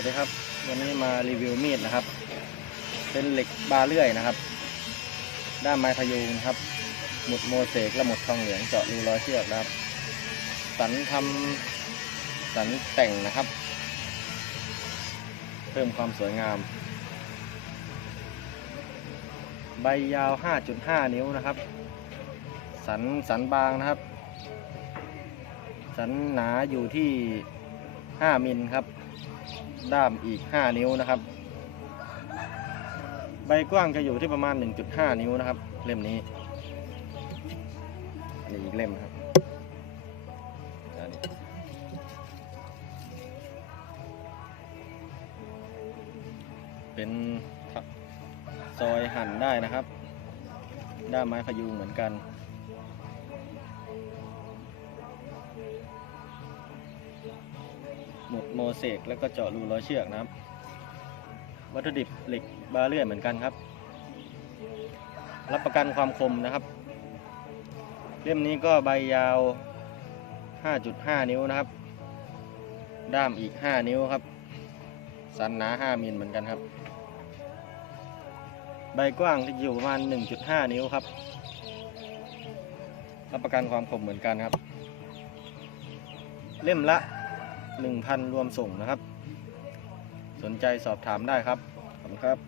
วัสดีครับวันนี้มารีวิวมีดนะครับ เป็นเหล็กบาเลื่อยนะครับ ด้ามไม้พยุงครับ หมุดโมเสกและหมุดทองเหลืองเจาะรูร้อยเชือกนะครับ สันทำสันแต่งนะครับ เพิ่มความสวยงาม ใบยาว 5.5 นิ้วนะครับ สันสันบางนะครับ สันหนาอยู่ที่ 5มิลครับ ด้ามอีก 5 นิ้วนะครับ ใบกว้างจะอยู่ที่ประมาณ 1.5 นิ้วนะครับ เล่มนี้อันนี้อีกเล่มครับเป็นซอยหั่นได้นะครับ ด้ามไม้พยุงเหมือนกัน หมุดโมเสกแล้วก็เจาะรูร้อยเชือกนะครับ วัตถุดิบเหล็กบาเลื่อยเหมือนกันครับ รับประกันความคมนะครับ เล่มนี้ก็ใบยาว 5.5 นิ้วนะครับ ด้ามอีก 5 นิ้วครับ สันหนา 5มิลเหมือนกันครับ ใบกว้างจะอยู่ประมาณ 1.5 นิ้วครับ รับประกันความคมเหมือนกันครับ เล่มละ 1,000 รวมส่งนะครับ สนใจสอบถามได้ครับ ขอบคุณครับ